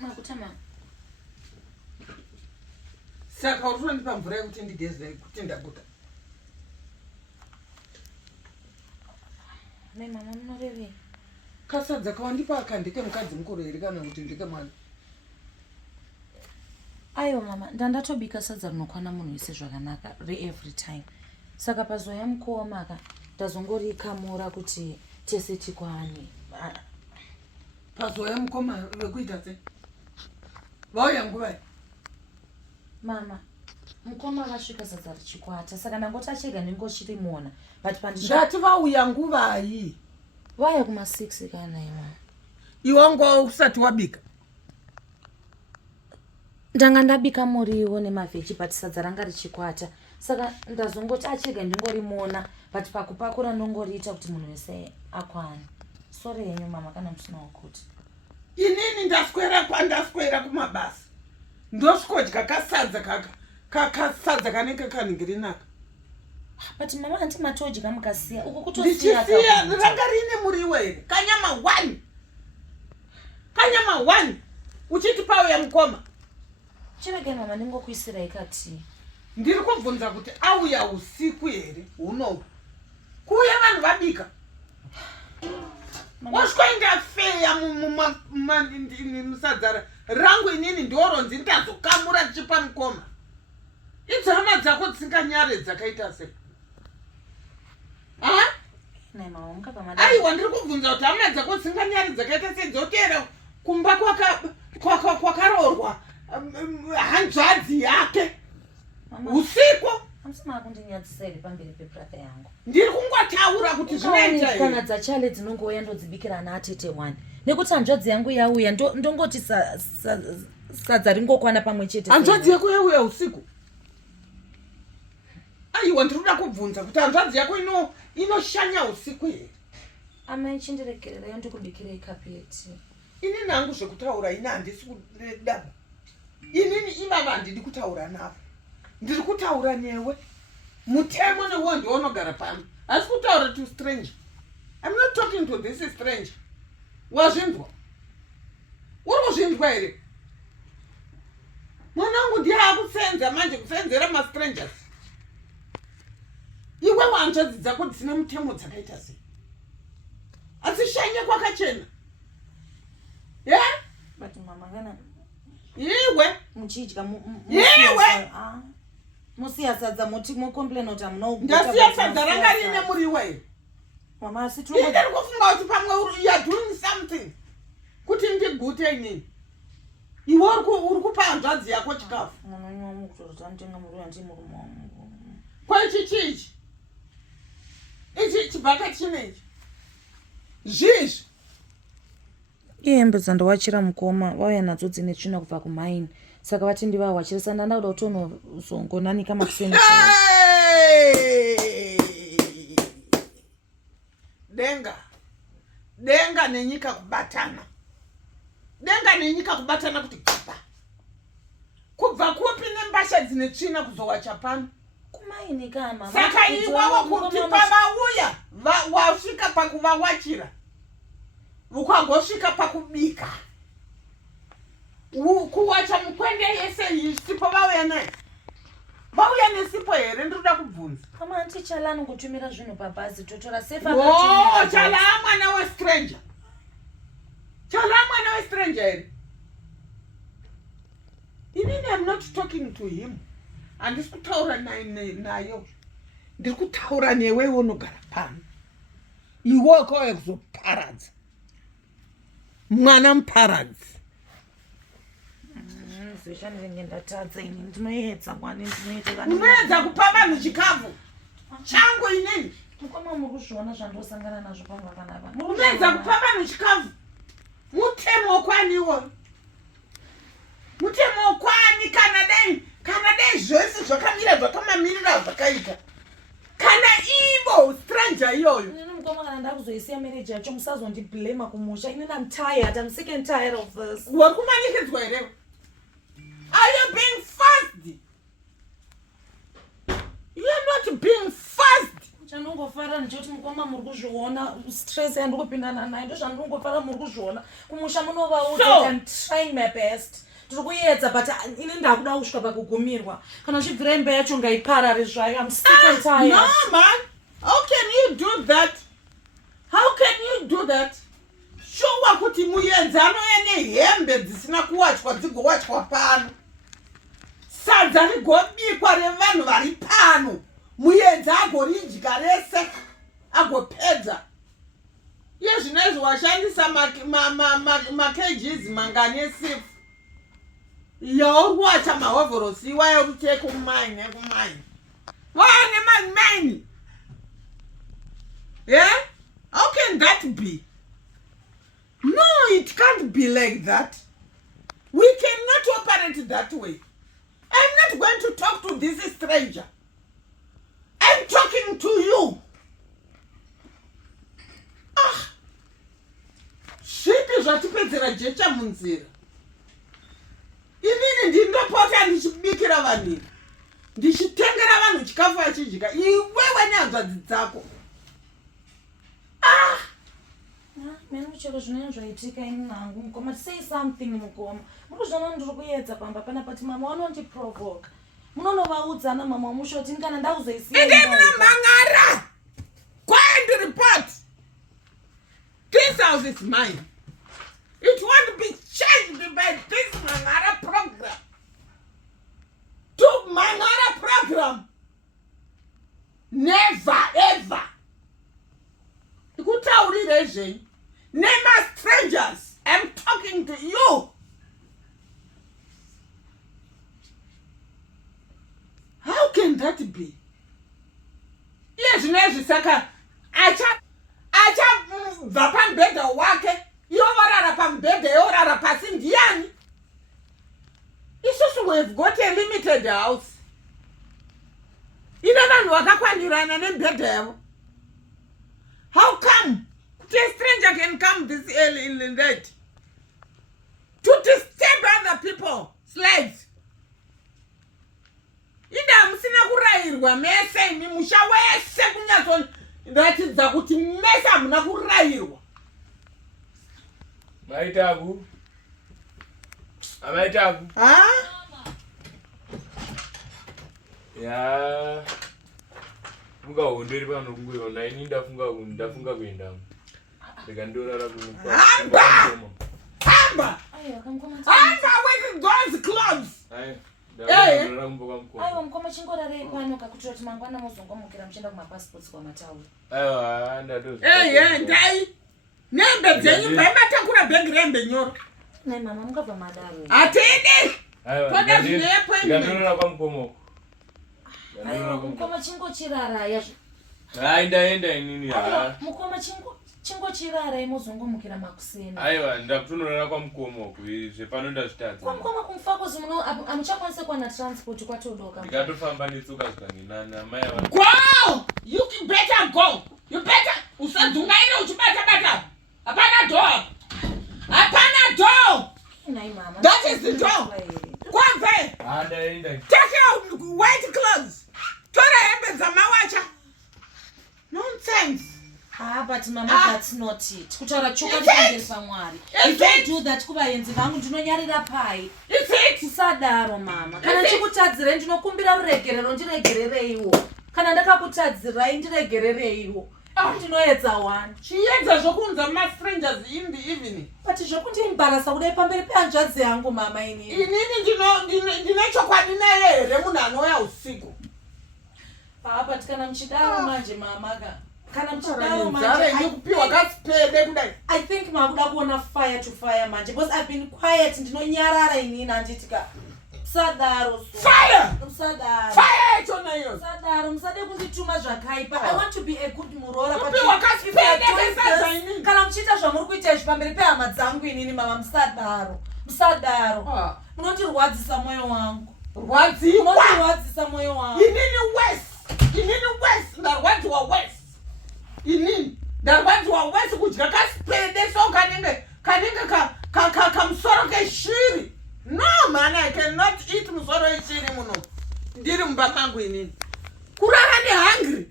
Makutama. Saka urondipa mvura yekuti ndigeze kuti ndabuda. Ne mama munoreve. Kasadza kawandipa akandike mukadzi mukuru here kana kuti ndike mwana. Ayo mama, ndandatobika sadza rinokwana munhu wese zvakanaka every time. Saka pazoya mukoma aka ndazongorikamura kuti tese tikwane. Pazoya mukoma vekuita sei? Vauya nguva. Mama, mukoma akasvika sadza richikwata, saka ndangoti achega ndingochirimuona. But ndati vauya nguvai. Vaya kuma 6 kana iwa. Iwango usati wabika. Ndanga ndabika muriwo nemavheji but sadza ranga richikwata. Saka ndazongoti achega ndingorimuona but pakupakura ndongoriita kuti munhu wese akwane. Sorry yenyu mama kana musina wokuti. Inini ndaswera kumabasa. Ndoskodya kasadza kasadza kanenge kaningirinaka. But mama anti matodya mukasiya uko kutosiya ranga rine muriwo here. Kanyama 1 uchiti pauya mukoma. Chirege mama ndingokuisira ikati. Ndiri kubvunza kuti auya usiku here uno. Kuya vanhu vabika. Waswinga feya musadza rangu inini ndoronzi ndazokamura chipa mukoma. Idzama dzako dzisinganyare dzakaita sei? Ne mama mukapa aiwa ndiri kubvunza kuti hama dzako dzisinganyare dzakaita sei dzokera kumba kwakarorwa hanzvadzi yake usiku. Amusina kundinyadziseri pamberi pebrother yangu. Ndiri kungotaura kuti zvinoita here. Kana dzachale dzinongouya ndodzibikira ana atete 1. Nekuti hanzvadzi yangu yauya ndongoti sadza ringokwana pamwe chete. Hanzvadzi yako yauya usiku? Aiwa ndinoda kubvunza kuti hanzvadzi yako inoshanya usiku here. Amai chindiregerera ndikubikira ikapeti. Inini hangu zvekutaura ina handisi kudaba. Inini ivava handidi kutaura navo. Ndiri kutaura newe. Mutemo newe ndounogara pano. Hasi kutaura to stranger. I'm not talking to this stranger. Wazvinzwa? Uri kuzvinzwa here? Mwanangu ndiye akusenza manje kusenzera ma-strangers. Iwe hanzvadzi dzako dzisina mutemo dzakaita sei? Asi shanye kwakachena. Yeah? But mama kana iwe muchidya iwe musiya sadza muti mucomplain kuti hamuna ndasiya sadza ranga rine muriwe. Mama asi ndiri kufunga kuti pamwe you are doing something kuti ndigute inini. Iwe uri kupa hanzvadzi yako chikafu. Kwaichi chichi ichi chibhaka chinechi zvizvi hembe dzandawachira mukoma vauya nadzo dzine tsvina kubva kumaini, saka vati ndivawachirisa ndandakuda kuti unozongonanika makuseni. denga nenyika kubatana. Denga nenyika kubatana kuti kapa. Kubva kupi nembasha dzine tsvina kuzowacha pano? Kumaini kama. Saka iwawo kuti pavauya wasvika pakuvawachira. Ukagosvika pakubika. Kuwacha mukwende yese isipo vauya naye. Vauya nesipo here ndinoda kubvunza. Kama anti chala nokutumira zvinhu pabhazi totora sefa akatumira. Chala mwana westranger. Chala mwana westranger here. Inini I'm not talking to him. Handisi kutaura nayo. Ndiri kutaura newe unogara pano. Iwe wakauya kuzoparadza. Mwana muparadzi. Unoedza kupa vanhu chikafu changu inini. Unoedza kupa vanhu chikafu. Mutemo kwani iwoyo. Mutemo kwani kana dei zvese zvakamira zvakamamirira zvakaita. Kana ivo stranger iyoyo. Mukoma kana ndakuzoisiya marriage yacho musazondiblame kumusha. Inini I'm tired. I'm sick and tired of this. Wakumanikidzwa here. Are you being fast? You are not being fast. Chandongofara ndichoti mukoma muri kuzviona stress yandikupindana nayo ndozvandongofara muri kuzviona kumusha munovaudza I'm trying my best tiri kuedza but ini ndakuda kusvika pakugumirwa kana uchibvira imba yacho ngaiparare zvayo I'm sick and tired. No man, how can you do that? How can you do that? Shuwa kuti Muyedzo anoene hembe dzisina kuwachwa dzigowachwa pano, sadza rigobikwa revanhu vari pano, Muyedzo agoridya rese agopedza. Iye zvinezvi washandisa makgs mangani esifu yauri kuwacha mahovhorosi iwayo ruteye kumaini nekumaini waane maini. Yeah? How can that be? No, it can't be like that. We cannot operate that way. I'm not going to talk to this stranger. I'm talking to you. Zvipi zvatipedzera jecha munzira? Inini ndinopota ndichibikira vanhu, ndichitengera vanhu chikafu vachidya, iwewe nehanzvadzi dzako. Mene muchero zvinenge zvaitika ini nangu mukoma say something mukoma murikuzviona ndiri kuedza pamba panapati mama wanondiprovoka munonovaudzana mama wamushoti kana ndauzoisiya ende munamhangara. Go and report. This house is mine. It won't be changed by this Mangara program. To Mangara program. Never ever. Ikutaurire name strangers. I'm talking to you. How can that be? Yes, nezvi saka acha vapambedha wake yovarara pambedha yorara pasi ndiani? Isusu we've got a limited house. Ina vanhu vakakwanirana nembedha yavo. How come a stranger can come this early in the night to disturb other people, slaves? Ida musina kurayirwa mese imi musha wese kunyatsoratidza kuti mese hamuna kurayirwa. Maitabu. Amaitabu. Ya. Funga hundiri pano kungoiona ini ndafunga kuenda. Ndikandorara kumukwa. Hamba with those clothes. Aiwa mukoma chingorarei pano kakutira kuti mangwana muzongomukira muchienda kumapassports kwamatauri. Aiwa ndadozi. Ndai. Nembe dzenyu maimatakura bhegi rembe nyoro. Nai mama mungabva madaro. Atini. Toda zvinepo ini. Ndandorara kwamukoma. Aiwa mukoma chingochirara yazvo. Ndaenda inini. Mukoma chingochirara imozongomukira makuseni. Aiwa ndakutonorara kwamukoma zvepano ndazvitadza. Kwamukoma kumfako zimwe amuchakwanisa kuwana transport kwatodoka. Ndikatofamba netsoka zvikanginana mai ava. Go! You better go. You better usadhungaira uchibata. Hapana door. Hapana door. Nai mama. That is the door. Go there. Ndaenda. Take your white clothes. Tora hembe dzamawacha. Nonsense. But mama, that's not it. Kutaura choka ndingeri pamwari. If I do that kuvaenzi vangu ndinonyarira pai. Is it? Usadaro mama. Kana chikutadzira ndinokumbira ruregerero ndiregerereiwo. Kana ndakakutadzirai ndiregerereiwo. Ndinoedza one. Chiedza zvokunza strangers in the evening. But zvokundiembarasa kudai pamberi pehanzvadzi yangu mama inini. Inini ndine chokwadi naye here munhu anouya usiku. But kana muchidaro manje mama ka. Kana muchidaro manje I think makuda kuona fire to fire manje because I've been quiet ndinonyarara inini anditika. Sadaro so. Fire! Sadaro. Fire chona iyo. Sadaro musade kundituma zvakaipa. I want to be a good murora but kana muchita zvamuri kuita zvipamberi pehama dzangu inini mama musadaro. Musadaro. Munondirwadzisa mwoyo wangu. Munondirwadzisa mwoyo wangu. Inini west. Ndarwadziwa west. Inini ndarwadziwa west kudya kaspede so kanenge kamusoro keshiri. No man, I cannot eat musoro weshiri muno. Ndiri mumba mangu inini. Kurara ni hungry.